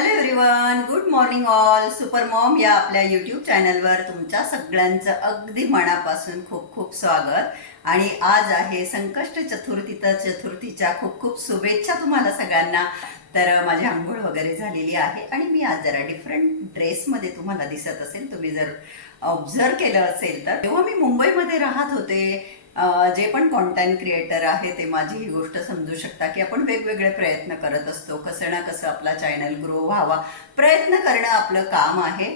Hello everyone good morning all super mom या आपल्या YouTube चॅनलवर तुमच्या सगळ्यांचं अगदी मनापासून खूप खूप स्वागत. आणि आज आहे संकष्ट चतुर्थी तर चतुर्थीच्या खूप खूप शुभेच्छा तुम्हाला सगळ्यांना. तर माझी आंघोळ वगैरे झालेली आहे आणि मी आज जरा डिफरंट ड्रेसमध्ये तुम्हाला दिसत असेल. तुम्ही जर ऑब्झर्व केलं असेल तर. तेव्हा मी मुंबईमध्ये राहत होते जे पण कॉन्टेंट क्रिएटर आहे ते माझी ही गोष्ट समजू शकता की आपण वेगवेगळे प्रयत्न करत असतो. कसं ना कसं आपला चॅनल ग्रो व्हावा. प्रयत्न करणं आपलं काम आहे.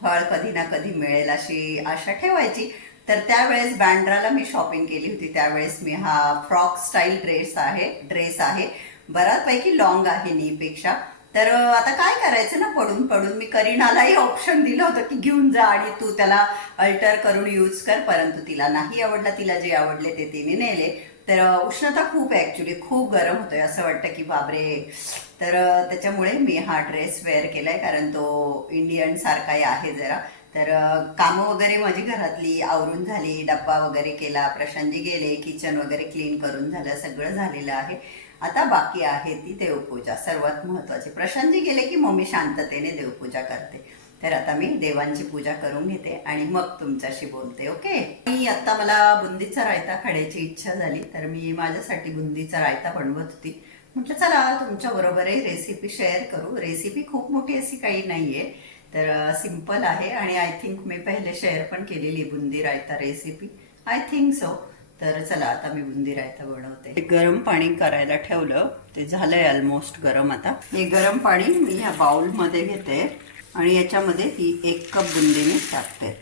फळ कधी ना कधी मिळेल अशी आशा ठेवायची. तर त्यावेळेस बँड्राला मी शॉपिंग केली होती. त्यावेळेस मी हा फ्रॉक स्टाईल ड्रेस आहे ड्रेस आहे. बऱ्याचपैकी लॉंग आहे नीपेक्षा. तर आता काय करायचं ना पडून पडून? मी करीनालाही ऑप्शन दिलं होतं की घेऊन जा आणि तू त्याला अल्टर करून यूज कर परंतु तिला नाही आवडला तिला जे आवडले ते तिने नेले. तर उष्णता खूप आहे ॲक्च्युली खूप गरम होतोय. असं वाटतं की बाबरे तर त्याच्यामुळे मी हा ड्रेस वेअर केलाय कारण तो इंडियन सारखाही आहे जरा. तर कामं वगैरे माझी घरातली आवरून झाली. डब्बा वगैरे केला प्रशांतजी गेले किचन वगैरे क्लीन करून झालं सगळं झालेलं आहे. आता बाकी आहे ती देवपूजा. सर्वात महत्वाची. प्रशांतजी गेले की मम्मी शांततेने देवपूजा करते. तर आता मी देवांची पूजा करून घेते आणि मग तुमच्याशी बोलते ओके? मी आता मला बुंदीचा रायता खाण्याची इच्छा झाली तर मी माझ्यासाठी बुंदीचा रायता बनवत होती. म्हटलं चला तुमच्या बरोबरही रेसिपी शेअर करू. रेसिपी खूप मोठी अशी काही नाहीये तर सिंपल आहे. आणि आय थिंक मी पहिले शेअर पण केलेली boondi raita recipe I think so तर चला आता मी बुंदी रायता बनवते. गरम पाणी करायला ठेवलं. ते झालंय ऑलमोस्ट गरम आता. हे गरम पाणी मी ह्या बाउलमध्ये घेते आणि याच्यामध्ये ही एक कप बुंदी मी टाकते.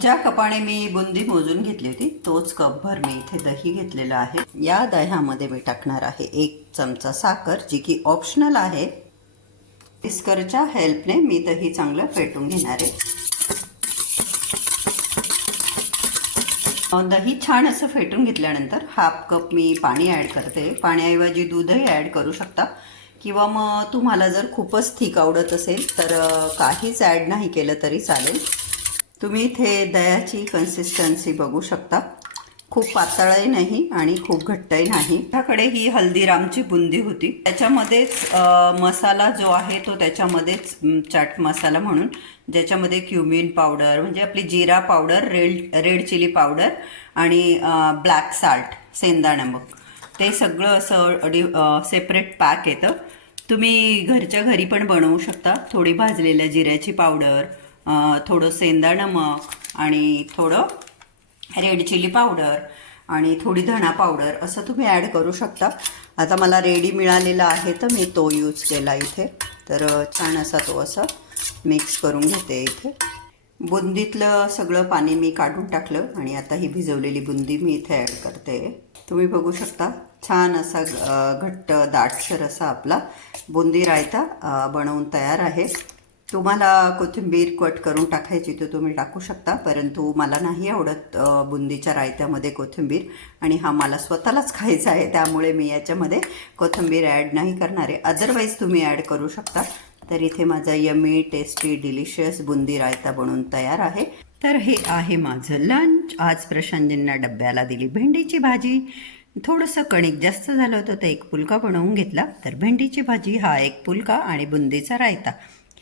ज्या कपाने मी बुंदी मोजून घेतली होती तोच कपभर मी इथे दही घेतलेला आहे. या दह्यामध्ये मी टाकणार आहे एक चमचा साखर जी की ऑप्शनल आहे. इस्करच्या हेल्पने मी दही चांगलं फेटून घेणार आहे. दही छान असं फेटून घेतल्यानंतर हाफ कप मी पाणी ॲड करते. पाण्याऐवजी दूधही ॲड करू शकता. किंवा मग तुम्हाला जर खूपच थिक आवडत असेल तर काहीच ॲड नाही केलं तरी चालेल. तुम्ही इथे दह्याची कन्सिस्टन्सी बघू शकता. खूप पातळही नाही आणि खूप घट्टही नाही. त्याकडे ही हल्दीरामची बुंदी होती. त्याच्यामध्येच मसाला जो आहे तो त्याच्यामध्येच चाट मसाला म्हणून ज्याच्यामध्ये क्युमिन पावडर म्हणजे आपली जिरा powder red red chilli powder आणि ब्लॅक साल्ट सेंदा नमक ते सगळं असं डि सेपरेट पॅक येतं. तुम्ही घरच्या घरी पण बनवू शकता. थोडी भाजलेल्या जिऱ्याची पावडर थोडं सेंदा नमक आणि थोडं रेड चिली पावडर आणि थोडी धणा पावडर असं तुम्ही ॲड करू शकता. आता मला रेडी मिळालेला आहे तर मी तो यूज केला इथे. तर छान असा तो असा मिक्स करून घेते इथे. बुंदीतलं सगळं पाणी मी काढून टाकलं आणि आता ही भिजवलेली बुंदी मी इथे ॲड करते. तुम्ही बघू शकता छान असा घट्ट दाटसर असा आपला बुंदी रायता बनवून तयार आहे. तुम्हाला कोथिंबीर कट करून टाकायची तर तुम्ही टाकू शकता परंतु मला नाही आवडत बुंदीच्या रायत्यामध्ये कोथिंबीर आणि हा मला स्वतःलाच खायचा आहे त्यामुळे मी याच्यामध्ये कोथिंबीर ॲड नाही करणार आहे. अदरवाईज तुम्ही ॲड करू शकता. तर इथे माझा yummy tasty delicious boondi raita बनवून तयार आहे. तर हे आहे माझं लंच आज प्रशांतजींना डब्याला दिली भेंडीची भाजी. थोडंसं कणिक जास्त झालं होतं तर एक पुलका बनवून घेतला. तर भेंडीची भाजी हा एक पुलका आणि बुंदीचा रायता.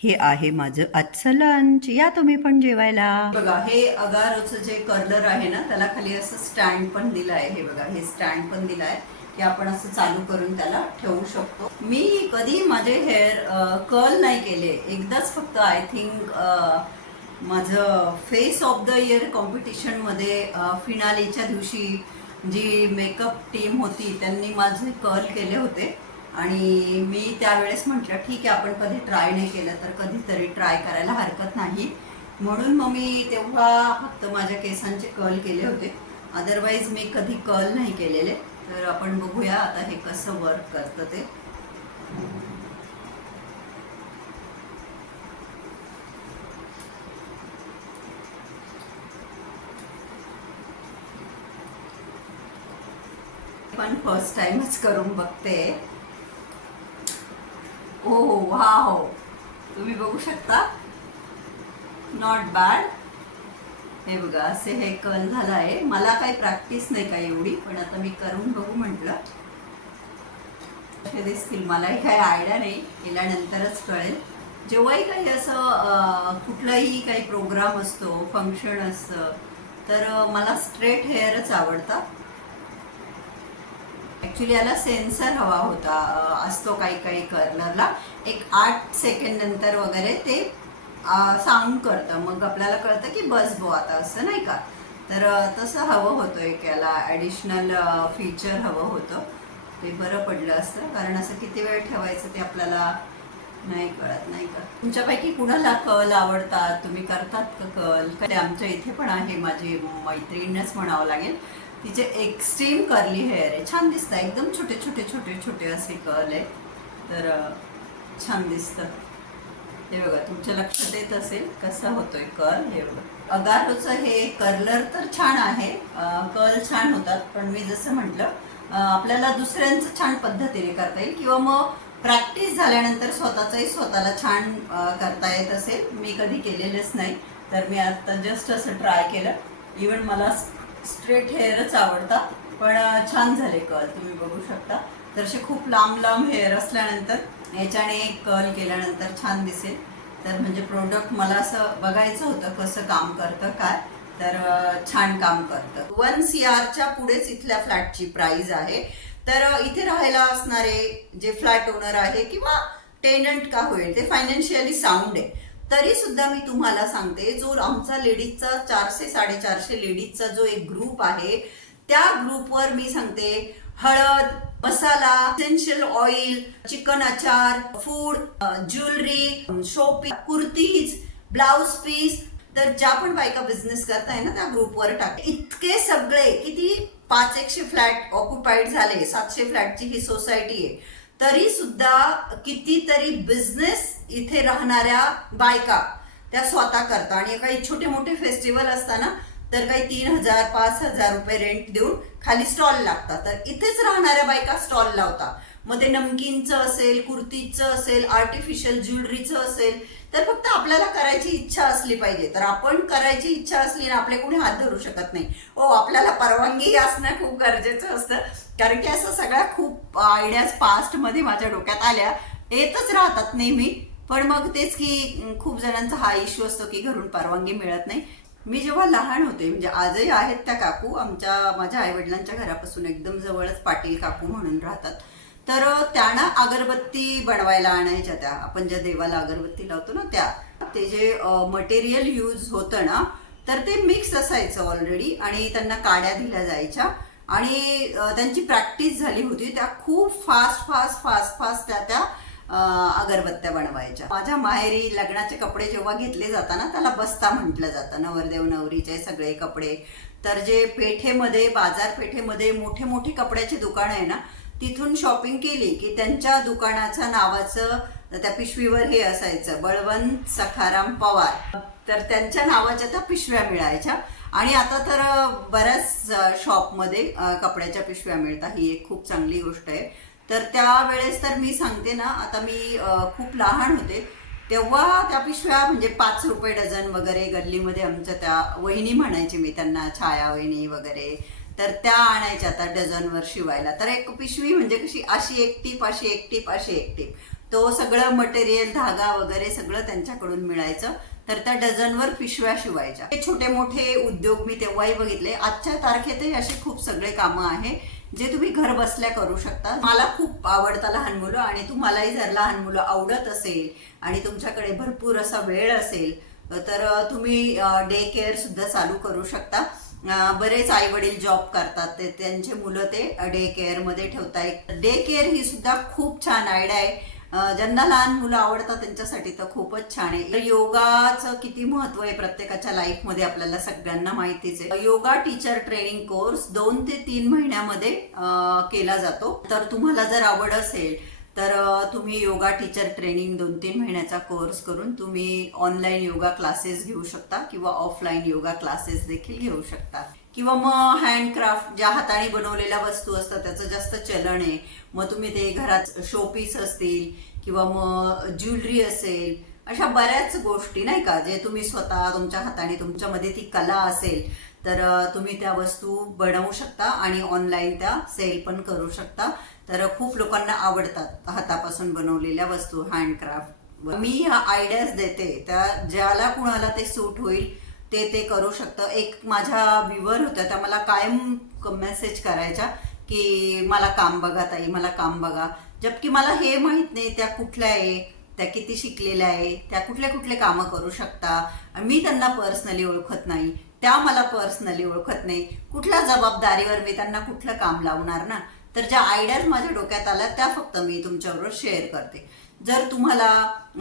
हे आहे माझं आजचं लंच या तुम्ही पण जेवायला. बघा हे अगारोचं जे कर्लर आहे ना त्याला खाली असं स्टँड पण दिलं आहे. हे बघा हे स्टँड पण दिलं आहे. की आपण असं चालू करून त्याला ठेवू शकतो. मी कधी माझे हेअर कर्ल नाही केले. एकदाच फक्त आय थिंक माझं फेस ऑफ द इयर कॉम्पिटिशनमध्ये फिनालीच्या दिवशी जी मेकअप टीम होती त्यांनी माझे कर्ल केले होते. आणि मी त्यावेळेस म्हटलं ठीक आहे आपण कधी ट्राय नाही केलं तर कधीतरी ट्राय करायला हरकत नाही. म्हणून मग मी तेव्हा फक्त माझ्या केसांचे कल केले होते. अदरवाईज मी कधी कल नाही केलेले. तर आपण बघूया आता हे कसं वर्क करतं ते. पण फर्स्ट टाइमच करून बघते. हो, हो, ओ वा हो. तुम्ही बघू शकता. नॉट बॅड हे बघा असे हे कल झालं आहे. मला काही प्रॅक्टिस नाही काय एवढी पण आता मी करून बघू म्हटलं. असे दिसतील. मलाही काही आयडिया नाही. केल्यानंतरच कळेल. जेव्हाही काही असं कुठलाही काही प्रोग्राम असतो फंक्शन असतं तर मला स्ट्रेट हेअरच आवडतात. ॲक्च्युली याला सेन्सर हवा होता. असतो काही काही कर्नरला एक आठ सेकंड नंतर वगैरे ते साऊंड करतं. मग आपल्याला कळतं की बस बो आता असं नाही का? तर तसं हवं होतं एक याला. ॲडिशनल फीचर हवं होतं. ते बरं पडलं असतं. कारण असं किती वेळ ठेवायचं ते आपल्याला नाही कळत नाही का? तुमच्यापैकी कुणाला कल आवडतात? तुम्ही करतात का कल आमच्या इथे पण आहे. माझी मैत्रिणीच म्हणावं लागेल. तिचे एक्स्ट्रीम कर्ली हेअर आहे. छान दिसतं. एकदम छोटे छोटे छोटे छोटे असे कर्ल आहे तर छान दिसतं. हे बघा तुमच्या लक्षात येत असेल कसा होतोय कर्ल हे बघा. अगारोचं हे कर्लर तर छान आहे. कर्ल छान होतात. पण मी जसं म्हटलं आपल्याला दुसऱ्यांचं छान पद्धतीने करता येईल. किंवा मग प्रॅक्टिस झाल्यानंतर स्वतःचंही स्वतःला छान करता येत असेल. मी कधी केलेलंच नाही. तर मी आता जस्ट असं ट्राय केलं. इवन मला स्ट्रेट हेअरच आवडतात पण छान झाले कर्ल तुम्ही बघू शकता. तर असे खूप लांब लांब हेअर असल्यानंतर याच्याने कर्ल केल्यानंतर छान दिसेल. तर म्हणजे प्रोडक्ट मला असं बघायचं होतं कसं काम करतं काय. तर छान काम करतं. वन सी आरच्या पुढेच इथल्या फ्लॅटची प्राइस आहे. तर इथे राहायला असणारे जे फ्लॅट ओनर आहे किंवा टेनंट का होईल ते फायनान्शियली साऊंड आहे. तरी सुद्धा मी तुम्हाला सांगते जो आमचा लेडीजचा चारशे साडेचारशे लेडीजचा जो एक ग्रुप आहे त्या ग्रुपवर मी सांगते हळद मसाला एसेन्शियल ऑइल चिकन अचार फूड ज्वेलरी शोपी कुर्तीज ब्लाउज पीस तर ज्या पण बायका बिझनेस करताय ना त्या ग्रुपवर टाक इतके सगळे किती पाच एकशे फ्लॅट ऑक्युपाईड झाले सातशे फ्लॅटची ही सोसायटी आहे. तरी सुद्धा कितीतरी बिझनेस इथे राहणाऱ्या बायका त्या स्वतः करतात. आणि काही छोटे मोठे फेस्टिवल असताना तर काही तीन हजार पाच हजार रुपये रेंट देऊन खाली स्टॉल लागतात. तर इथेच राहणाऱ्या बायका स्टॉल लावतात. मग ते नमकीनचं असेल कुर्तीचं असेल आर्टिफिशियल ज्वेलरीचं असेल तर फक्त आपल्याला करायची इच्छा असली पाहिजे. तर आपण करायची इच्छा असली ना आपले कोणी हात धरू शकत नाही. हो आपल्याला परवानगी असणं खूप गरजेचं असतं. कारण की असं सगळ्या खूप आयडियाज पास्टमध्ये माझ्या डोक्यात आल्या. येतच राहतात नेहमी. पण मग तेच की खूप जणांचा हा इश्यू असतो की घरून परवानगी मिळत नाही. मी जेव्हा लहान होते म्हणजे आजही आहेत त्या काकू आमच्या माझ्या आईवडिलांच्या घरापासून एकदम जवळच पाटील काकू म्हणून राहतात. तर त्यांना अगरबत्ती बनवायला आणायच्या त्या. आपण ज्या देवाला अगरबत्ती लावतो ना त्या. ते जे मटेरियल यूज होतं ना तर ते मिक्स असायचं ऑलरेडी आणि त्यांना काड्या दिल्या जायच्या. आणि त्यांची प्रॅक्टिस झाली होती. त्या खूप फास्ट फास्ट फास्ट फास्ट त्या त्या अगरबत्त्या बनवायच्या. माझ्या माहेरी लग्नाचे कपडे जेव्हा घेतले जातात ना त्याला बस्ता म्हटलं जातं. नवरदेव नवरीचे सगळे कपडे. तर जे पेठेमध्ये बाजारपेठेमध्ये मोठे मोठे कपड्याचे दुकान आहे ना तिथून शॉपिंग केली की त्यांच्या दुकानाच्या नावाचं त्या पिशवीवर हे असायचं बळवंत सखाराम पवार. तर त्यांच्या नावाच्या त्या पिशव्या मिळायच्या. आणि आता तर बऱ्याच शॉपमध्ये कपड्याच्या पिशव्या मिळतात. ही एक खूप चांगली गोष्ट आहे. तर त्यावेळेस तर मी सांगते ना आता मी खूप लहान होते. तेव्हा त्या पिशव्या म्हणजे पाच रुपये डझन वगैरे गल्लीमध्ये आमच्या त्या वहिनी म्हणायची मी त्यांना छाया वहिनी वगैरे तर त्या आणायच्या आता डझनवर शिवायला. तर एक पिशवी म्हणजे कशी अशी एक टीप अशी एक टीप अशी एक टीप. तो सगळं मटेरियल धागा वगैरे सगळं त्यांच्याकडून मिळायचं. तर त्या डझनवर पिशव्या शिवायच्या. हे छोटे मोठे उद्योग मी तेव्हाही बघितले. आजच्या तारखेतही असे खूप सगळे कामं आहे जे तुम्ही घर बसल्या करू शकता. मला खूप आवडता लहान मुलं आणि तुम्हालाही जर लहान मुलं आवडत असेल आणि तुमच्याकडे भरपूर असा वेळ असेल तर तुम्ही डे केअर सुद्धा चालू करू शकता. बरेच आई वडील जॉब करतात. ते त्यांचे मुलं ते डे केअरमध्ये ठेवतायत डे केअर ही सुद्धा खूप छान आयडिया आहे. ज्यांना लहान मुलं आवडतात त्यांच्यासाठी तर खूपच छान आहे. तर योगाचं किती महत्त्व आहे प्रत्येकाच्या लाईफमध्ये आपल्याला सगळ्यांना माहितीच आहे. योगा टीचर ट्रेनिंग कोर्स दोन ते तीन महिन्यामध्ये केला जातो. तर तुम्हाला जर आवड असेल तर तुम्ही योगा टीचर ट्रेनिंग दोन तीन महिन्याचा कोर्स करून तुम्ही ऑनलाईन योगा क्लासेस घेऊ शकता किंवा ऑफलाईन योगा क्लासेस देखील घेऊ शकता. किंवा मग हँडक्राफ्ट ज्या हाताने बनवलेल्या वस्तू असतात त्याचं जास्त चलन आहे. मग तुम्ही ते घरात शोपीस असतील किंवा मग ज्वेलरी असेल अशा बऱ्याच गोष्टी नाही का? जे तुम्ही स्वतः तुमच्या हाताने तुमच्यामध्ये ती कला असेल तर तुम्ही त्या वस्तू बनवू शकता आणि ऑनलाईन त्या सेल पण करू शकता. तर खूप लोकांना आवडतात हातापासून बनवलेल्या वस्तू हँडक्राफ्ट मी ह्या आयडियाज देते. त्या ज्याला कुणाला ते सूट होईल ते ते करू शकतं. एक माझ्या व्ह्युअर होत्या त्या मला कायम मेसेज करायच्या की मला काम बघा ताई मला काम बघा. जबकी मला हे माहीत नाही त्या कुठल्या आहे त्या किती शिकलेल्या आहे त्या कुठले कुठले कामं करू शकता. मी त्यांना पर्सनली ओळखत नाही. त्या मला पर्सनली ओळखत नाही. कुठल्या जबाबदारीवर मी त्यांना कुठलं काम लावणार ना? तर ज्या आयडियाज माझ्या डोक्यात आल्या त्या फक्त मी तुमच्याबरोबर शेअर करते. जर तुम्हाला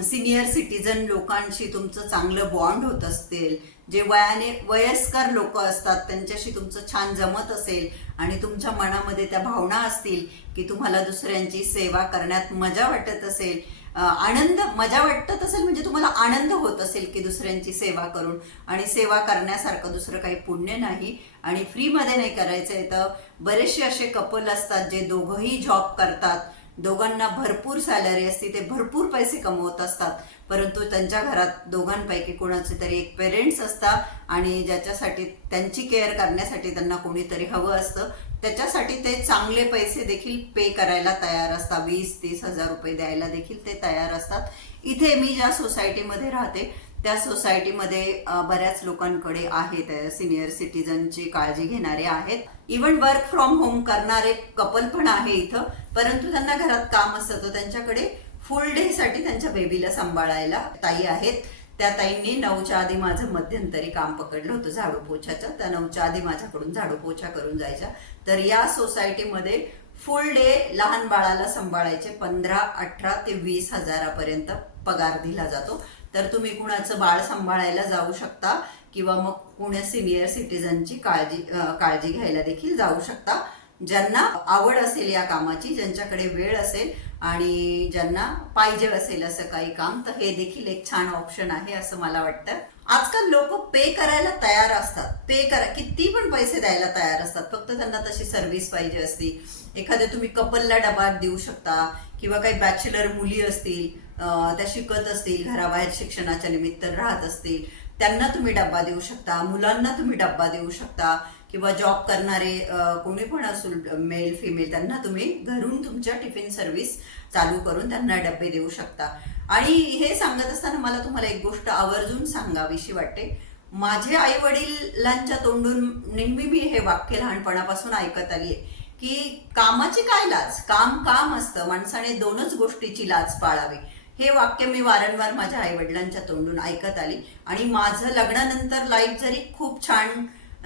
सिनियर सिटीजन लोकांशी तुमचं चांगलं बॉन्ड होत असतील जे वयाने वयस्कर लोक असतात त्यांच्याशी तुमचं छान जमत असेल आणि तुमच्या मनामध्ये त्या भावना असतील की तुम्हाला दुसऱ्यांची सेवा करण्यात मजा वाटत असेल आनंद मजा वाटत असेल म्हणजे तुम्हाला आनंद होत असेल की दुसऱ्यांची सेवा करून. आणि सेवा करण्यासारखं दुसरं काही पुण्य नाही. आणि फ्रीमध्ये नाही करायचं आहे तर बरेचसे असे कपल असतात जे दोघंही जॉब करतात. दोघांना भरपूर सॅलरी असते ते भरपूर पैसे कमवत असतात. परंतु त्यांच्या घरात दोघांपैकी कोणाचे तरी एक पेरेंट्स असतात आणि ज्याच्यासाठी त्यांची केअर करण्यासाठी त्यांना कोणीतरी हवं असतं त्याच्यासाठी ते चांगले पैसे देखील पे करायला तयार असतात. वीस तीस हजार रुपये द्यायला देखील ते तयार असतात. इथे मी ज्या सोसायटीमध्ये राहते त्या सोसायटीमध्ये बऱ्याच लोकांकडे आहेत सिनियर सिटीजनची काळजी घेणारे आहेत. इवन वर्क फ्रॉम होम करणारे कपल पण आहे इथं. परंतु त्यांना घरात काम असतं तर त्यांच्याकडे फुल डे साठी त्यांच्या बेबीला सांभाळायला ताई आहेत. त्या ताईंनी नऊच्या आधी माझं मध्यंतरी काम पकडलं होतं झाडू पोछाचं त्या नऊच्या आधी माझ्याकडून झाडू पोछा करून जायच्या. तर या सोसायटीमध्ये फुल डे लहान बाळाला सांभाळायचे पंधरा अठरा ते वीस हजारापर्यंत पगार दिला जातो. तर तुम्ही कुणाचं बाळ सांभाळायला जाऊ शकता किंवा मग कुण्या सिनियर सिटीजनची काळजी काळजी घ्यायला देखील जाऊ शकता. ज्यांना आवड असेल या कामाची ज्यांच्याकडे वेळ असेल आणि ज्यांना पाहिजे असेल असं काही काम तर हे देखील एक छान ऑप्शन आहे असं मला वाटतं. आजकाल लोक पे करायला तयार असतात. पे करा किती पण पैसे द्यायला तयार असतात. फक्त त्यांना तशी सर्व्हिस पाहिजे असती. एखाद्या तुम्ही कपलला डबा देऊ शकता किंवा काही बॅचलर मुली असतील त्या शिकत असतील घराबाहेर शिक्षणाच्या निमित्त राहत असतील त्यांना तुम्ही डब्बा देऊ शकता मुलांना तुम्ही डब्बा देऊ शकता किंवा जॉब करणारे कोणी पण असू मेल फिमेल त्यांना तुम्ही घरून तुमच्या टिफिन सर्व्हिस चालू करून त्यांना डबे देऊ शकता. आणि हे सांगत असताना मला तुम्हाला एक गोष्ट आवर्जून सांगावीशी वाटते. माझे आई वडिलांच्या तोंडून नेहमी मी हे वाक्य लहानपणापासून ऐकत आली आहे की कामाची काय लाज? काम काम असतं. माणसाने दोनच गोष्टीची लाज पाळावी. हे वाक्य मी वारंवार माझ्या आई वडिलांच्या तोंडून ऐकत आली. आणि माझं लग्नानंतर लाईफ जरी खूप छान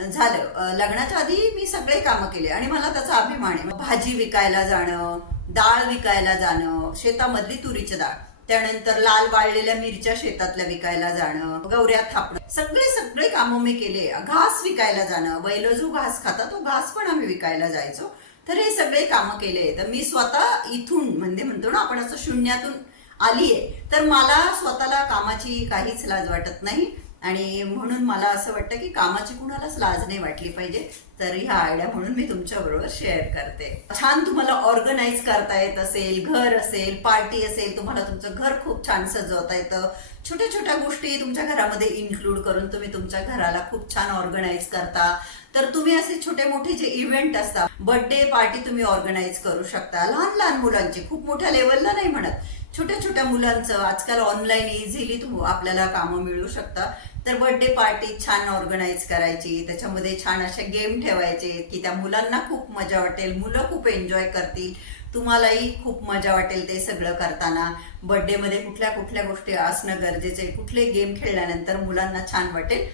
झालं लग्नाच्या आधी मी सगळे कामं केले. आणि मला त्याचा अभिमान आहे. भाजी विकायला जाणं डाळ विकायला जाणं शेतामधली तुरीची डाळ त्यानंतर लाल वाळलेल्या मिरच्या शेतातल्या विकायला जाणं गौऱ्या थापणं सगळे सगळे कामं मी केले. घास विकायला जाणं बैल जो घास खाता तो घास पण आम्ही विकायला जायचो. तर हे सगळे कामं केले. तर मी स्वतः इथून म्हणजे म्हणतो ना आपण असं शून्यातून आलीये तर मला स्वतःला कामाची काहीच लाज वाटत नाही. आणि म्हणून मला असं वाटतं की कामाची कुणालाच लाज नाही वाटली पाहिजे. तर ह्या आयडिया म्हणून मी तुमच्या बरोबर शेअर करते. छान तुम्हाला ऑर्गनाईज करता येत असेल घर असेल पार्टी असेल तुम्हाला तुमचं घर खूप छान सजवता येतं. छोट्या छोट्या गोष्टी तुमच्या घरामध्ये इन्क्लूड करून तुम्ही तुमच्या घराला खूप छान ऑर्गनाईज करता. तर तुम्ही असे छोटे मोठे जे इव्हेंट असतात बर्थडे पार्टी तुम्ही ऑर्गनाईज करू शकता. लहान लहान मुलांची खूप मोठ्या लेवलला नाही म्हणत. छोट्या छोट्या मुलांचं आजकाल ऑनलाईन इझिली तू आपल्याला कामं मिळू शकतात. तर बर्थडे पार्टी छान ऑर्गनाईज करायची त्याच्यामध्ये छान असे गेम ठेवायचे की त्या मुलांना खूप मजा वाटेल मुलं खूप एन्जॉय करतील. तुम्हालाही खूप मजा वाटेल ते सगळं करताना. बर्थडे मध्ये कुठल्या कुठल्या गोष्टी असणं गरजेचं आहे कुठले गेम खेळल्यानंतर मुलांना छान वाटेल.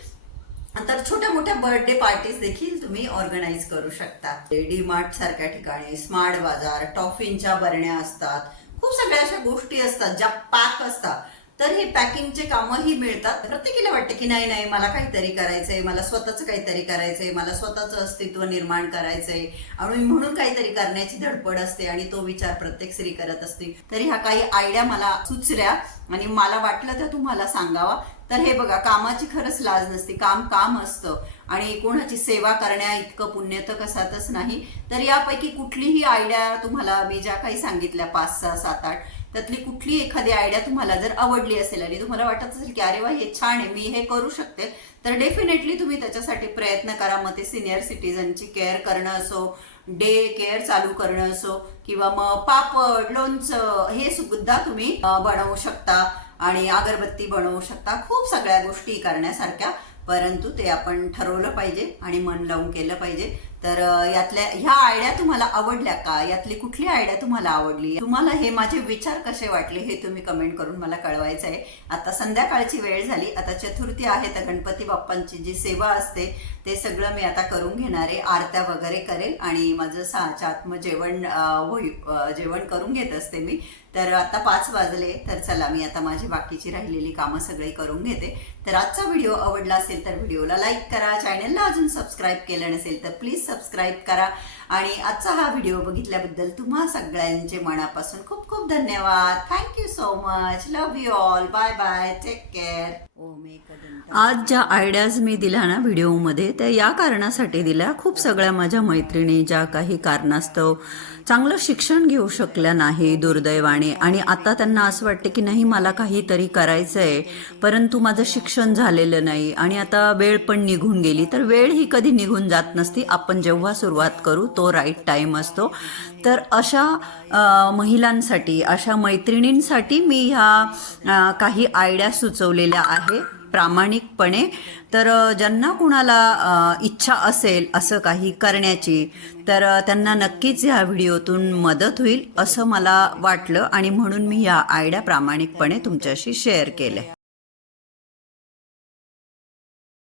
तर छोट्या मोठ्या बर्थडे पार्टीज देखील तुम्ही ऑर्गनाईज करू शकता. डी मार्ट सारख्या ठिकाणी स्मार्ट बाजार टॉफिनच्या बरण्या असतात. खूप सगळ्या अशा गोष्टी असतात ज्या पाक असतात. तर हे पॅकिंगचे कामही मिळतात. प्रत्येकीला वाटते की नाही नाही मला काहीतरी करायचंय मला स्वतःच काहीतरी करायचंय मला स्वतःचं अस्तित्व निर्माण करायचंय. आणि म्हणून काहीतरी करण्याची धडपड असते आणि तो विचार प्रत्येक स्त्री करत असते. तरी ह्या काही आयडिया मला सुचल्या आणि मला वाटलं तर तुम्हाला सांगावा. तर हे बघा कामाची खरंच लाज नसते. काम काम असतं. आणि कोणाची सेवा करण्या इतकं पुण्य तर कसातच नाही. तर यापैकी कुठलीही आयडिया तुम्हाला मी ज्या काही सांगितल्या पाच सहा सात आठ त्यातली कुठली एखादी आयडिया तुम्हाला जर आवडली असेल आणि तुम्हाला वाटत असेल की अरे वा हे छान आहे मी हे करू शकते तर डेफिनेटली तुम्ही त्याच्यासाठी प्रयत्न करा. मग ते सिनियर सिटीजनची केअर करणं असो डे केअर चालू करणं असो किंवा मग पापड लोणचं हे सुद्धा तुम्ही बनवू शकता आणि अगरबत्ती बनवू शकता. खूप सगळ्या गोष्टी करण्यासारख्या परंतु ते आपण ठरवलं पाहिजे आणि मन लावून केलं पाहिजे. तर यातल्या ह्या आयडिया तुम्हाला आवडल्या का? यातली कुठली आयडिया तुम्हाला आवडली? तुम्हाला हे माझे विचार कसे वाटले हे तुम्ही कमेंट करून मला कळवायचं आहे आता संध्याकाळची वेळ झाली. आता चतुर्थी आहे तर गणपती बाप्पांची जी सेवा असते ते सगळं मी आता करून घेणार आहे. आरत्या वगैरे करेल आणि माझं सहाच्या आत्म जेवण होई जेवण करून घेत असते मी. तर आता पाच वाजले तर चला मी आता माझी बाकीची राहिलेली कामं सगळी करून घेते. तर आजचा व्हिडिओ आवडला असेल तर व्हिडिओला लाईक करा. चॅनलला अजून सबस्क्राईब केलं नसेल तर प्लीज सबस्क्राईब करा. आणि आजचा हा व्हिडिओ बघितल्याबद्दल तुम्हा सगळ्यांचे मनापासून खूप खूप धन्यवाद. Thank you so much love you all bye bye take care आज ज्या आयडियाज मी दिल्या ना व्हिडिओमध्ये त्या या कारणासाठी दिल्या. खूप सगळ्या माझ्या मैत्रिणी ज्या काही कारणास्तव चांगलं शिक्षण घेऊ शकल्या नाही दुर्दैवाने. आणि आता त्यांना असं वाटतं की नाही मला काहीतरी करायचं आहे परंतु माझं शिक्षण झालेलं नाही. आणि आता वेळ पण निघून गेली तर वेळ ही कधी निघून जात नसती. आपण जेव्हा सुरुवात करू तो राईट टाईम असतो. तर अशा महिलांसाठी अशा मैत्रिणींसाठी मी ह्या काही आयडिया सुचवलेल्या आहे प्रामाणिकपणे. तर ज्यांना कुणाला इच्छा असेल असं काही करण्याची तर त्यांना नक्कीच ह्या व्हिडिओतून मदत होईल असं मला वाटलं आणि म्हणून मी ह्या आयडिया प्रामाणिकपणे तुमच्याशी शेअर केल्या.